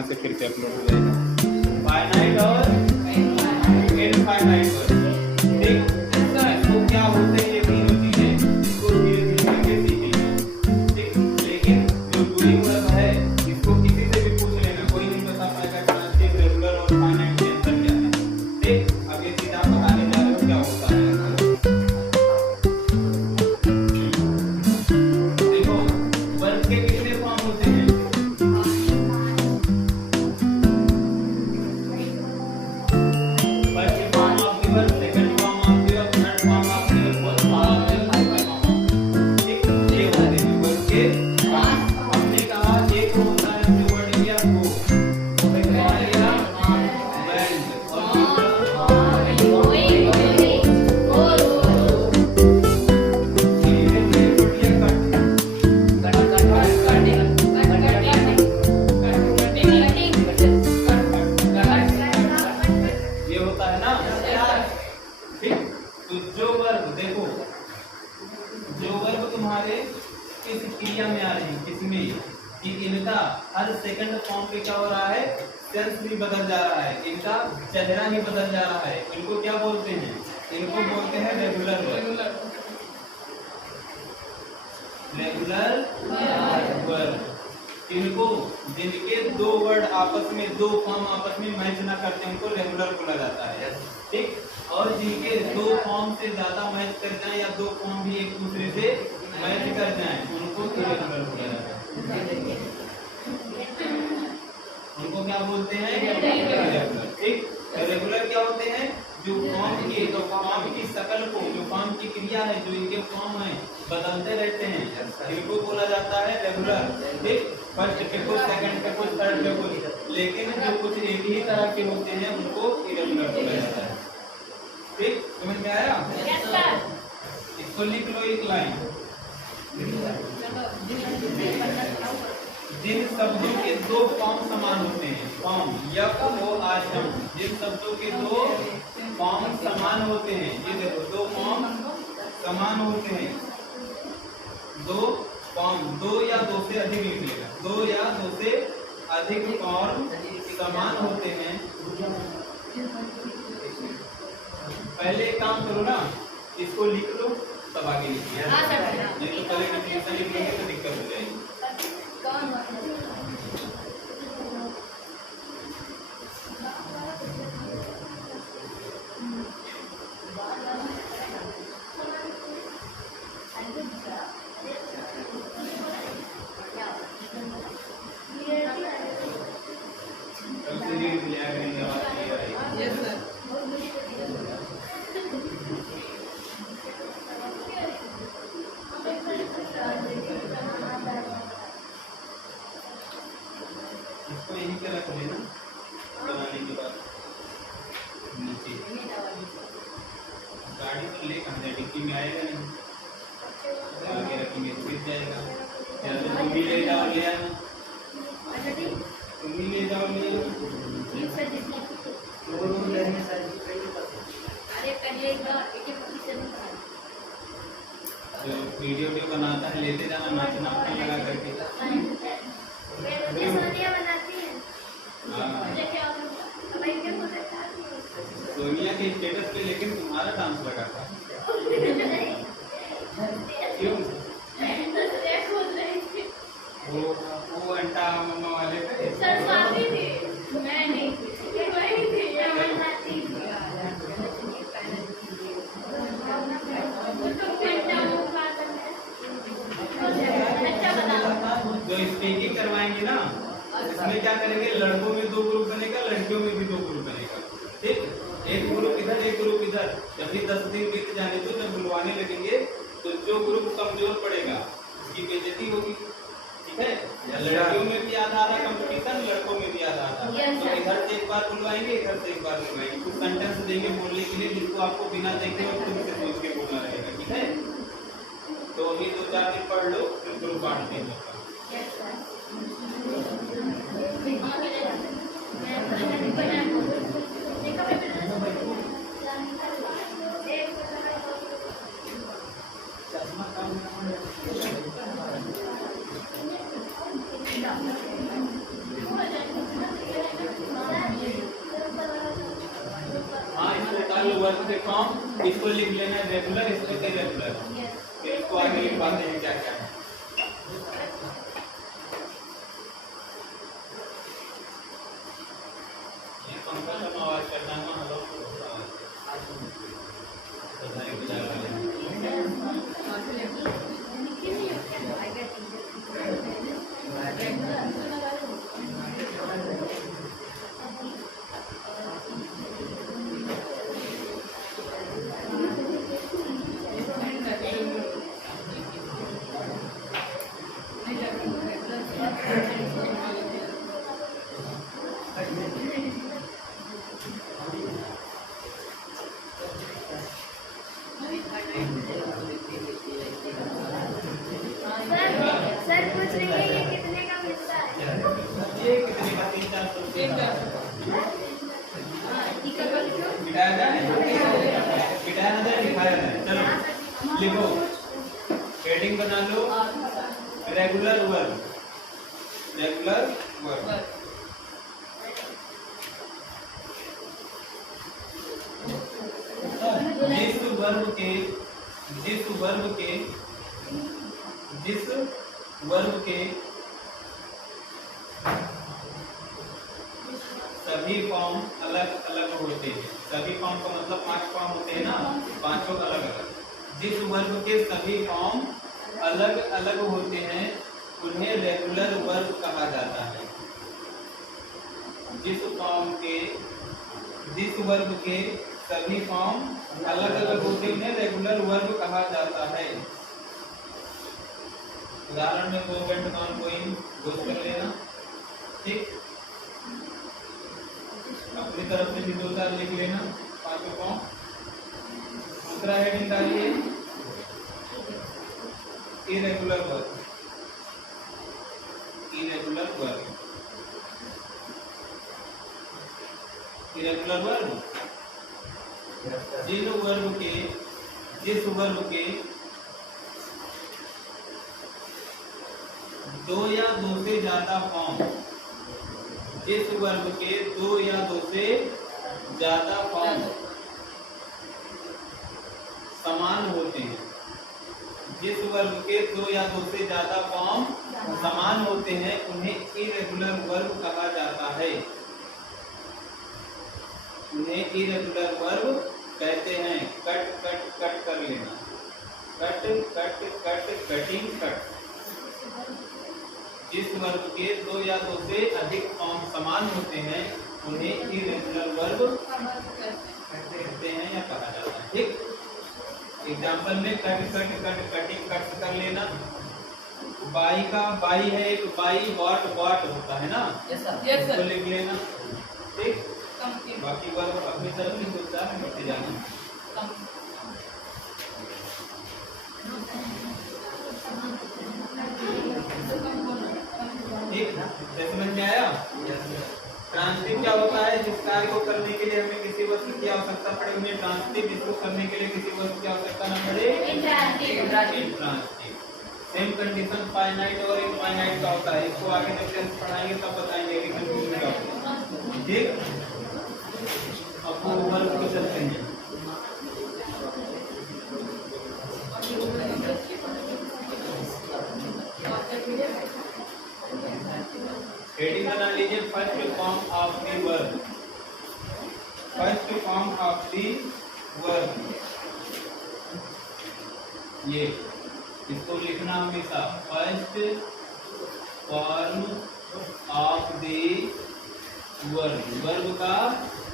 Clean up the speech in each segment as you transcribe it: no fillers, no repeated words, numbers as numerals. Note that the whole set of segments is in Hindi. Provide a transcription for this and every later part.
यहाँ से फिर से अपलोड हो जाएगा। फाइनाइट और इनफाइनाइट वर्ब, ठीक। तो क्या होते हैं ये तीनों चीजें, इसको धीरे धीरे करके सीखेंगे, ठीक। लेकिन जो डूइंग वर्ब है इसको किसी से भी पूछ लेना, कोई नहीं बता पाएगा ट्रांसिटिव, रेगुलर और फाइनाइट के अंतर क्या है, ठीक। अब ये चीज आप बताने जा रहे हो क्या होता है। देखो वर्ब के कितने फॉर्म होते हैं, first form of the verb, second form of the verb, third form of the verb, fourth form of the verb, ठीक। ये होते हैं वर्ब के फॉर्म। हमने कहा एक होता है जो वर्ड लिया वो क्रिया में आ रही है, किसमें कि इनका हर सेकंड फॉर्म पे क्या हो रहा है, सेंस भी बदल जा रहा है, इनका चेहरा ही बदल जा रहा है। इनको क्या बोलते हैं, इनको बोलते हैं रेगुलर वर्ब, रेगुलर वर्ब। इनको जिनके दो वर्ड आपस में, दो फॉर्म आपस में मैच ना करते हैं उनको रेगुलर बोला जाता है, ठीक। और जिनके दो फॉर्म से ज्यादा मैच कर जाए या दो फॉर्म भी एक दूसरे से मैच कर जाए उनको इरेगुलर बोला जाता है। उनको क्या बोलते हैं, इरेगुलर, ठीक। रेगुलर क्या होते हैं, जो फॉर्म की शकल को, जो फॉर्म की क्रिया है, जो इनके फॉर्म है बदलते रहते हैं, इनको बोला जाता है रेगुलर, ठीक। फर्स्ट पे कुछ, सेकंड पे कुछ, थर्ड पे कुछ, लेकिन जो कुछ एक ही तरह के होते हैं उनको इरेगुलर बोला जाता है, ठीक। समझ में आया? इसको लिख लो एक लाइन, जिन शब्दों के दो फॉर्म समान होते हैं, फॉर्म यक ओ आशम, जिन शब्दों के दो फॉर्म समान होते हैं, ये देखो दो फॉर्म समान होते हैं, दो फॉर्म, दो या दो से अधिक लिख लेगा, दो या दो से अधिक फॉर्म समान होते हैं। पहले एक काम करो ना, इसको लिख लो तब आगे लिखिए, नहीं तो पहले डिफिनेशन लिख लेंगे तो दिक्कत हो जाएगी। इसको यहीं पे रख लेना, बनाने के बाद नीचे गाड़ी तो ले कहाँ जाए, डिक्की में आएगा नहीं, आगे रखेंगे तो गिर जाएगा, या तो तुम भी ले जाओ, ले आना, तुम भी ले जाओ, ले जो वीडियो बनाता है लेते जाना, नाचना लगा करके सोनिया के स्टेटस पे, लेकिन तुम्हारा डांस लगा था क्यों? वो अंटा मम्मा वाले पे मैं नहीं जो स्पीकिंग करवाएंगे ना, इसमें क्या करेंगे, लड़कों में दो ग्रुप बनेगा, लड़कियों में भी दो ग्रुप बनेगा, ठीक। एक ग्रुप इधर, एक ग्रुप इधर। जब भी 10 दिन बीत जाने तो जब बुलवाने लगेंगे तो जो ग्रुप कमजोर पड़ेगा उसकी बेइज्जती होगी, ठीक है। लड़कियों में भी आधा आधा कंपटीशन, लड़कों में भी आधा आधा, तो इधर से एक बार बुलवाएंगे, इधर से एक बार बुलवाएंगे, कुछ सेंटेंस देंगे बोलने के लिए जिसको आपको बिना देखे और खुद से सोच के बोलना रहेगा, ठीक है। तो अभी 2-4 दिन पढ़ लो, फिर ग्रुप बांटते हैं। चश्मा फॉर्म इसको लिख लेना है रेगुलर, इसको इरेगुलर। फिर इसको आगे लिखवाते हैं क्या क्या है। ये पंखा का आवाज करना है ना, हेलो सर पूछ रही है ये कितने का मिलता है? ये कितने का 300-400 रुपये का बिठाया जाए, बिठाया ना जाए, लिखाया जाए। चलो लिखो, हेडिंग बना लो रेगुलर वर्ब, रेगुलर वर्ब। जिस वर्ब के सभी फॉर्म अलग अलग होते हैं। सभी फॉर्म का मतलब 5 फॉर्म होते हैं ना, पांचों अलग अलग। जिस वर्ब के सभी फॉर्म अलग अलग होते हैं उन्हें रेगुलर वर्ब कहा जाता है। जिस वर्ब के सभी फॉर्म अलग अलग होते हैं उन्हें रेगुलर वर्ब कहा जाता है। उदाहरण में गो, वेंट, गॉन, गोइंग, गोस कर लेना, ठीक। अपनी तरफ से भी 2-4 लिख लेना, पांचों फॉर्म। दूसरा हेडिंग डालिए irregular verb, irregular verb, irregular verb. जिस वर्ब के 2 या 2 से ज्यादा फॉर्म, जिस वर्ब के 2 या 2 से ज्यादा फॉर्म समान होते हैं, जिस वर्ब के 2 या 2 से ज्यादा फॉर्म समान होते हैं उन्हें इरेगुलर वर्ब कहा जाता है। उन्हें इरेगुलर वर्ब कहते हैं। कट कट कट कर लेना, cut cut cut, cutting, cut. जिस वर्ब के 2 या 2 से अधिक फॉर्म समान होते हैं उन्हें इरेगुलर वर्ब कहते हैं या कहा जाता है, ठीक। एग्जाम्पल में cut cut cut, cutting, cut कर लेना। बाई का बाई है एक, बाई वॉट वॉट होता है ना, इसको लिख लेना, ठीक। बाकी वर्ब अपनी तरफ से होता है, लिखते जाना। ठीक, समझ में आया? ट्रांसलेट क्या होता है? जिस कार्य को करने के लिए हमें किसी वस्तु की आवश्यकता पड़े उन्हें ट्रांसलेट, जिसको करने के लिए किसी वस्तु की आवश्यकता न पड़े ट्रांसलेट। सेम कंडीशन फाइनाइट और इनफाइनाइट का होता है। इसको आगे जब टेंस पढ़ाएंगे तब बताएंगे कि कंफ्यूजन क्या होता है, ठीक। अब वो वर्ब को चलते हैं। हेडिंग बना लीजिए first form of the verb, first form of the verb. ये इसको लिखना हमेशा, first form of the verb, verb का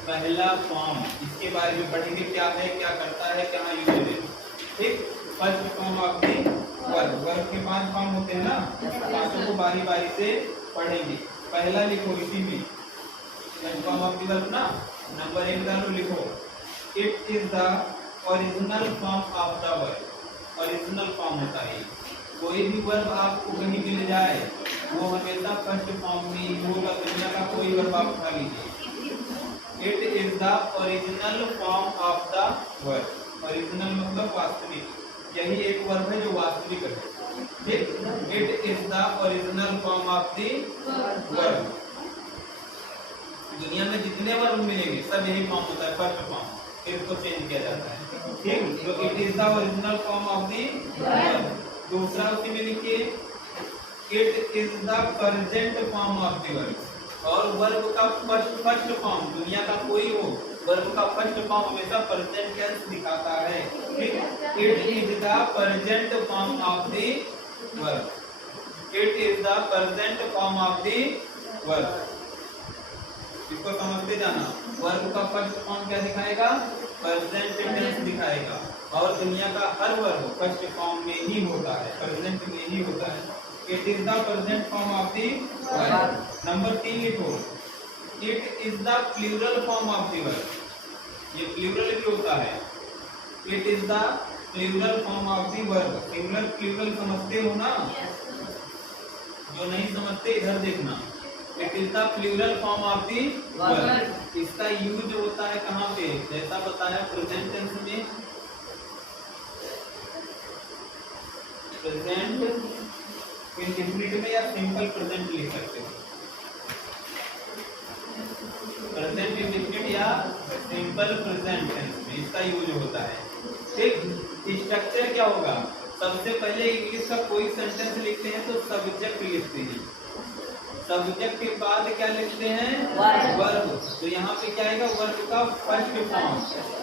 पहला फॉर्म। इसके बारे में पढ़ेंगे, क्या है, क्या करता है, क्या यूज है, ठीक। First form of the verb, verb के 5 फॉर्म होते हैं ना, पांचों को बारी बारी से पढ़ेंगे। पहला लिखो इसी में, फॉर्म ऑफ द वर्ब ना, नंबर 1 डालो, लिखो it is the original form of the verb. Original form होता है, कोई भी वर्ब आपको कहीं मिल जाए वो हमेशा फर्स्ट फॉर्म में ही होगा। दुनिया का कोई वर्ब आप उठा लीजिए, it is the original form of the verb. Original मतलब वास्तविक, यही एक वर्ब है जो वास्तविक है, ठीक। It is the original form of the verb. दुनिया में जितने वर्ब मिलेंगे सब यही फॉर्म होता है, फर्स्ट फॉर्म। फिर इसको चेंज किया जाता है। ठीक, तो it is the original form of the verb. दूसरा उसी में लिखिए, it is the present form of the verb. और वर्ब का फर्स्ट फॉर्म, दुनिया का कोई हो, वर्ब का फर्स्ट फॉर्म हमेशा प्रेजेंट टेंस दिखाता है। ठीक, it is the present form of the verb. It is the present form of the verb. इसको समझते जाना। वर्ब का फर्स्ट फॉर्म क्या दिखाएगा? प्रेजेंट टेंस दिखाएगा। और दुनिया का हर वर्ब फर्स्ट फॉर्म में ही होता है, प्रेजेंट में ही होता है। It is the present form of the verb. Number 3 लिखो, it is the plural form of the verb. ये प्लूरल भी होता है। It is the plural form of the verb. Singular plural समझते हो ना? जो नहीं समझते इधर देखना। It is the plural form of the verb. इसका यूज होता है कहाँ पे? जैसा बताया प्रेजेंट टेंस में, प्रेजेंट इंडेफिनिट में, या सिंपल प्रेजेंट लिख सकते हो। प्रेजेंट इंडेफिनिट या सिंपल प्रेजेंट टेंस में इसका यूज होता है। ठीक, स्ट्रक्चर क्या होगा? सबसे पहले इंग्लिश का कोई सेंटेंस लिखते हैं तो सब्जेक्ट लिखते हैं। सब्जेक्ट के बाद क्या लिखते हैं? वर्ब। तो यहाँ पे क्या आएगा? वर्ब का फर्स्ट फॉर्म,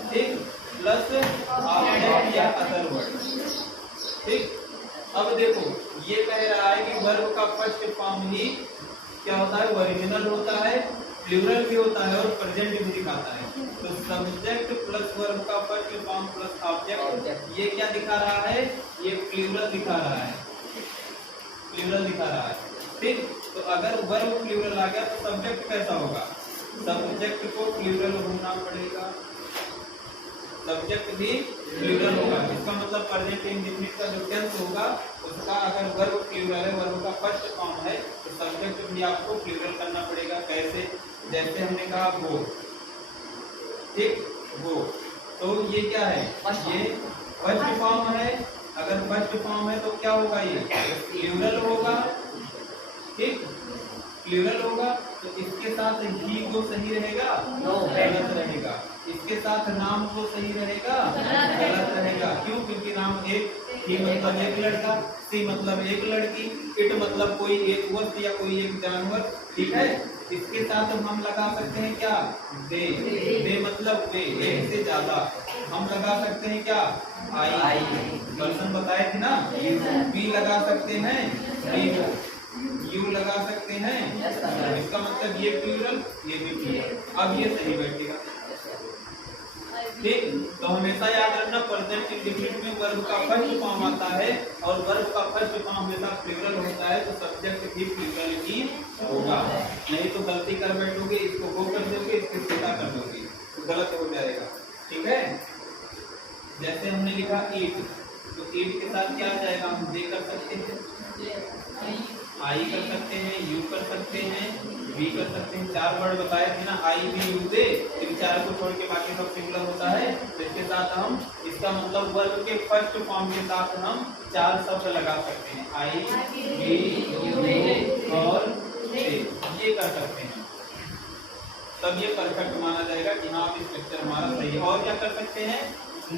ठीक, प्लस ऑब्जेक्ट या अदर वर्ड। ठीक, अब देखो ये कह रहा है कि वर्ब का फर्स्ट फॉर्म ही क्या होता है? ओरिजिनल होता है, प्लूरल भी होता है और प्रेजेंट भी दिखाता है। तो सब्जेक्ट प्लस वर्ब का फर्स्ट फॉर्म प्लस ऑब्जेक्ट, ये क्या दिखा रहा है? ये प्लूरल दिखा रहा है, प्लूरल दिखा रहा है। ठीक, तो अगर वर्ब प्लूरल आ गया तो सब्जेक्ट कैसा होगा? सब्जेक्ट को प्लूरल होना पड़ेगा, सब्जेक्ट भी प्लूरल होगा। इसका मतलब प्रेजेंट इंडेफिनिट का जो टेंस होगा उसका अगर वर्ब प्लूरल है, वर्ब का फर्स्ट फॉर्म है, तो सब्जेक्ट भी आपको प्लूरल करना पड़ेगा। कैसे? जैसे हमने कहा गो, ठीक, गो, तो ये क्या है? ये फर्स्ट फॉर्म है। अगर फर्स्ट फॉर्म है तो क्या होगा? ये प्लूरल होगा। ठीक, प्लूरल होगा तो इसके साथ ही को सही रहेगा? गलत रहेगा। इसके साथ नाम को सही रहेगा? गलत रहेगा। क्यों? क्योंकि नाम एक, ही मतलब एक लड़का, सी मतलब एक लड़की, इट मतलब कोई एक वस्तु या कोई एक जानवर। ठीक है, इसके साथ हम लगा सकते हैं क्या? दे। दे मतलब वे, एक से ज्यादा। हम लगा सकते हैं क्या? आई। पर्सन बताए थे ना? बी लगा सकते हैं, बी, यू लगा सकते हैं। इसका मतलब ये प्लूरल, ये भी प्लूरल। अब ये सही बैठेगा। ठीक, तो हमेशा याद रखना प्रेजेंट इंडेफिनिट में वर्ब का फर्स्ट फॉर्म आता है और वर्ब का फर्स्ट फॉर्म हमेशा प्लूरल होता है, तो सब्जेक्ट भी प्लूरल ही होगा। नहीं तो गलती कर बैठोगे, इसको गो कर दोगे, इसको सीधा कर दोगे, तो गलत हो जाएगा। ठीक है, जैसे हमने लिखा ईट, तो ईट के साथ क्या आ जाएगा? हम दे कर सकते हैं, आई कर सकते हैं, यू कर सकते हैं, वी कर सकते हैं। 4 वर्ड बताए थे ना, आई वी यू दे, इन 4 को छोड़ के बाकी सब सिंगुलर होता है। तो इसके साथ हम, इसका मतलब वर्ब के फर्स्ट फॉर्म के साथ हम 4 शब्द लगा सकते हैं, आई वी यू और दे, ये कर सकते हैं। तब ये परफेक्ट माना जाएगा कि हाँ स्ट्रक्चर हमारा सही है। और क्या कर सकते हैं?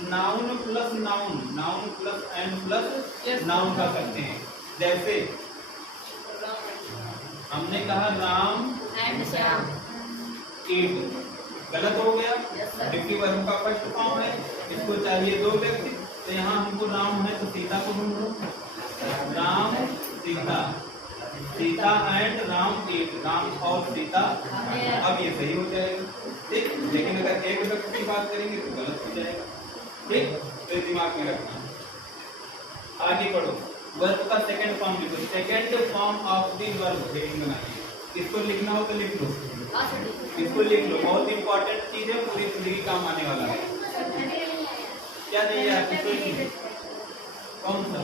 Noun plus noun, noun plus and plus noun कर सकते हैं। जैसे हमने कहा राम एंड श्याम, ईट, गलत हो गया क्योंकि वर्ब का फर्स्ट फॉर्म है। इसको चाहिए 2 व्यक्ति, तो यहाँ हमको राम है तो सीता को ढूंढो, राम सीता, सीता एंड राम ईट, राम और सीता। अब ये सही हो जाएगा। ठीक, लेकिन अगर एक व्यक्ति की बात करेंगे तो गलत हो जाएगा। ठीक, तो दिमाग में रखना। आगे बढ़ो, वर्ब का सेकंड फॉर्म लिखो। Second form of the verb heading बनाइए। इसको लिखना हो तो लिख लो, इसको लिख लो, बहुत इंपॉर्टेंट चीज है, पूरी जिंदगी काम आने वाला है। क्या चाहिए आपको? कौन सा?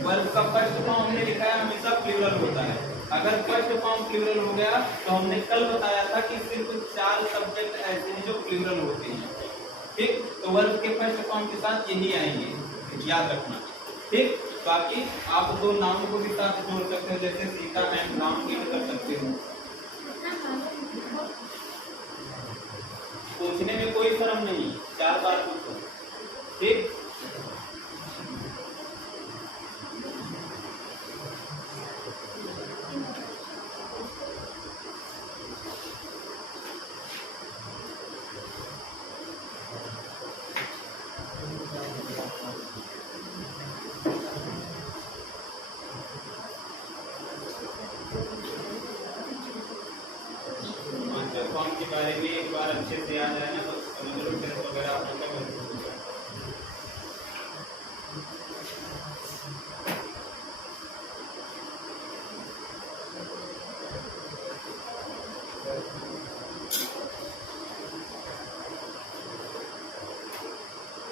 वर्ब का फर्स्ट फॉर्म हमने लिखा है हमेशा प्लूरल होता है। अगर फर्स्ट फॉर्म प्लूरल हो गया तो हमने कल बताया था कि सिर्फ 4 सब्जेक्ट ऐसे हैं जो प्लूरल होते हैं। ठीक, तो वर्ब के फर्स्ट फॉर्म के साथ यही आएंगे, याद रखना। ठीक, बाकी आप 2 नाउन को भी साथ जोड़ सकते हो, जैसे सीता एंड राम ईट कर सकते हो। पूछने में कोई फर्क क्रम नहीं, 4 बार पूछो। ठीक, फॉर्म के बारे में एक बार अच्छे से याद रहना, तो समझ लो टेस्ट वगैरह आप लोग का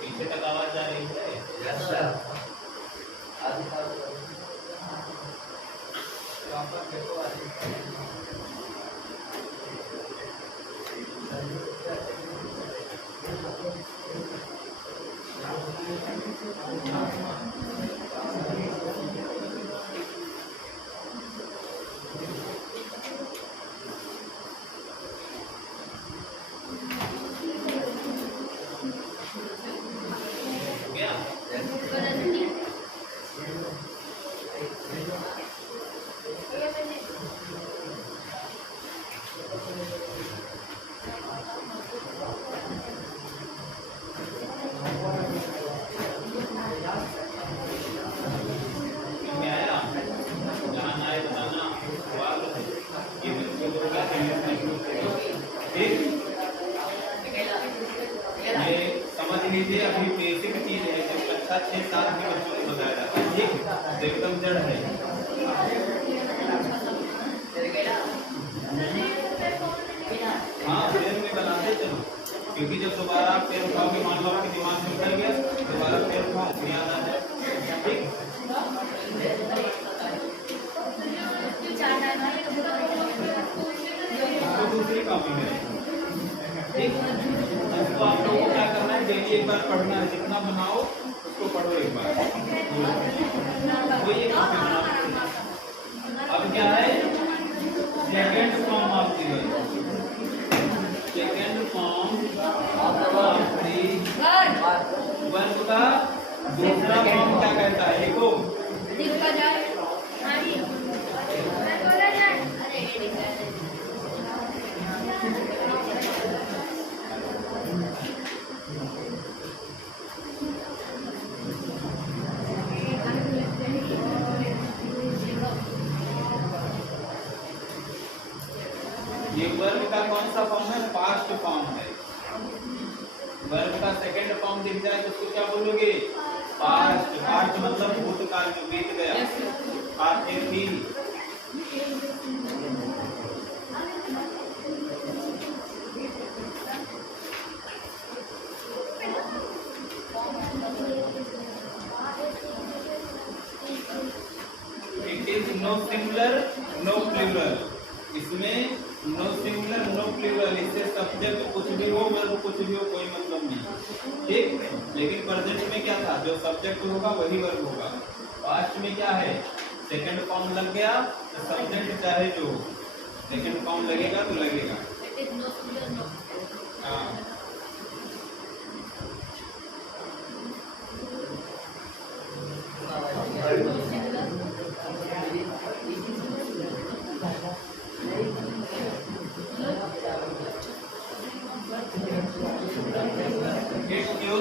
पीछे तक आवाज आ रही है? समझ लीजिए, अभी बेसिक चीज है, जब कक्षा 6-7 के बच्चों को बताया जाता है। ठीक, तो एकदम जड़ है। हाँ, पेन में बनाते चलो, क्योंकि जब दोबारा आप पेन उठाओगे, मान लो आपके दिमाग में उतर गया, दोबारा पेन उठाओ, याद आ जाए। ठीक, तो दूसरी कॉपी में। ठीक, तो आप लोगों को क्या करना है, डेली एक बार पढ़ना है, जितना बनाओ उसको पढ़ो एक बार। वही एक कॉपी बनाओ। अब क्या है, second form of the verb, second form of the verb का दूसरा फॉर्म क्या कहता है, लिखो। ये वर्ब का कौन सा फॉर्म है, पास्ट फॉर्म है। वर्ब का सेकंड फॉर्म दिख जाए तो उसको क्या बोलोगे, पास्ट। पास्ट मतलब भूतकाल में बीत गया, आते थी। It is no singular no plural, इसमें नो सिंगुलर नो प्लूरल, इससे सब्जेक्ट कुछ भी हो, वर्ब कुछ भी हो, कोई मतलब नहीं। ठीक, लेकिन प्रेजेंट में क्या था, जो सब्जेक्ट होगा वही वर्ब होगा। पास्ट में क्या है, सेकंड फॉर्म लग गया तो सब्जेक्ट चाहे जो हो, सेकंड फॉर्म लगेगा तो लगेगा। हाँ,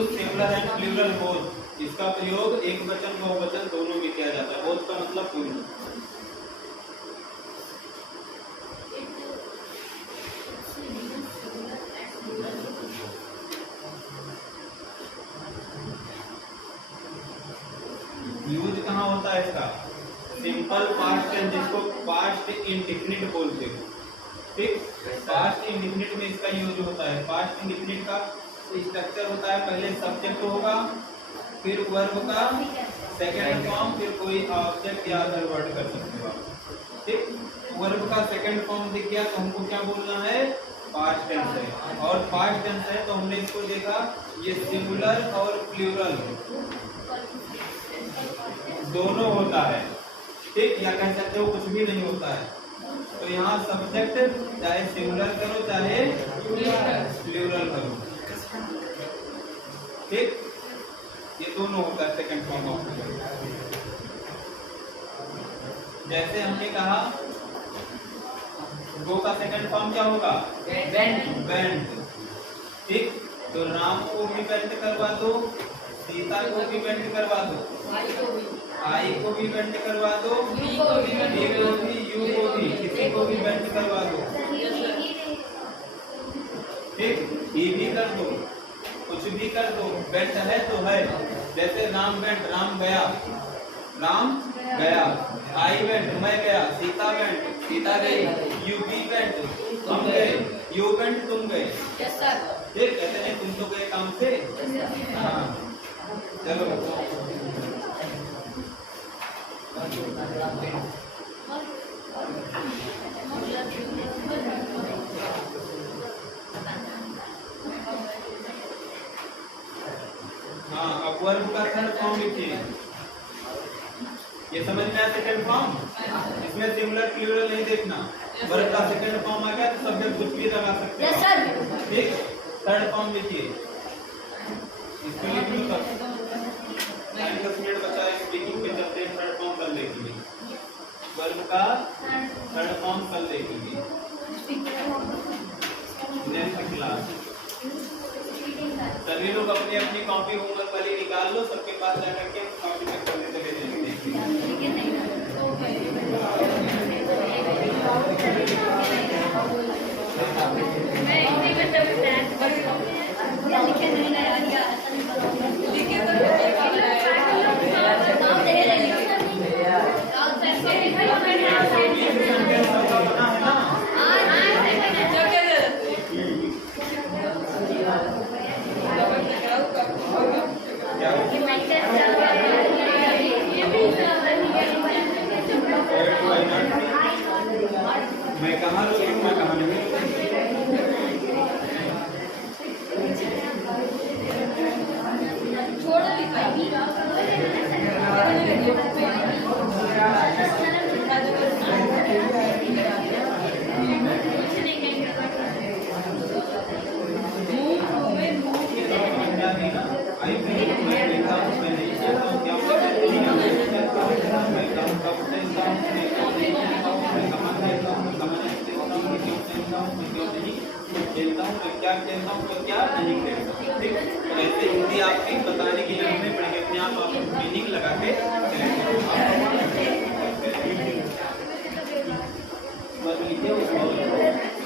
सिंगुलर एंड प्लूरल बोथ, इसका प्रयोग एक वचन बहुवचन दोनों में किया जाता है। बोथ का मतलब दोनों। यूज कहाँ होता है इसका, सिंपल पास्ट टेंस, जिसको पास्ट इंडेफिनिट बोलते हो। ठीक, पास्ट इंडेफिनिट में इसका यूज होता है। पास्ट इंडेफिनिट का स्ट्रक्चर होता है, पहले सब्जेक्ट होगा, फिर वर्ब का सेकंड फॉर्म, फिर कोई ऑब्जेक्ट या अदर वर्ड कर सकते हो आप। ठीक, वर्ब का सेकंड फॉर्म दिख गया तो हमको क्या बोलना है, पास्ट टेंस है। और पास्ट टेंस है तो हमने इसको देखा, ये सिंगुलर और प्लूरल दोनों होता है। ठीक, या कह सकते हो कुछ भी नहीं होता है। तो यहाँ सब्जेक्ट चाहे सिंगुलर करो चाहे प्लूरल करो। ठीक, ये दोनों होता है सेकंड फॉर्म ऑफ वर्ब। जैसे हमने कहा गो का सेकंड फॉर्म क्या होगा? वेंट। ठीक, तो राम को भी वेंट करवा दो, सीता को भी वेंट करवा दो, आई को भी वेंट करवा दो, वी को भी, यू को भी, किसी को भी वेंट करवा दो। ठीक, ये भी कर दो, कुछ भी कर दो, वेंट है तो है। जैसे राम वेंट, राम गया, राम गया, आई वेंट, मैं गया, सीता वेंट, सीता गई, यू भी वेंट, हम गए, यू वेंट, तुम गए। ठीक, कहते हैं तुम तो गए काम से। हाँ, चलो हाँ, अब वर्ब का थर्ड फॉर्म लिखिए। ये समझ में आया सेकंड फॉर्म? इसमें सिंगुलर प्लूरल नहीं देखना। वर्ब का सेकंड फॉर्म आ गया तो सब्जेक्ट कुछ भी लगा सकते हैं। Yes sir. ठीक, थर्ड फॉर्म लिखिए। इसके लिए भी 10 मिनट बचा है स्पीकिंग के चलते थर्ड फॉर्म कर लेंगे। वर्ब का थर्ड फॉर्म कर लेंगे नेक्स्ट क्लास। सभी लोग अपनी अपनी कॉपी होमवर्क वाली निकाल लो, सबके पास जाकर के कॉपी में करने चले जाएंगे। मैं कहाँ लिखूं, मैं कहाँ नहीं। क्या कहता हूँ तो क्या नहीं कहता। ठीक, तो ऐसे हिंदी आपकी बताने की जरूरत नहीं पड़ेगी, अपने आप मीनिंग लगा के चलेंगे।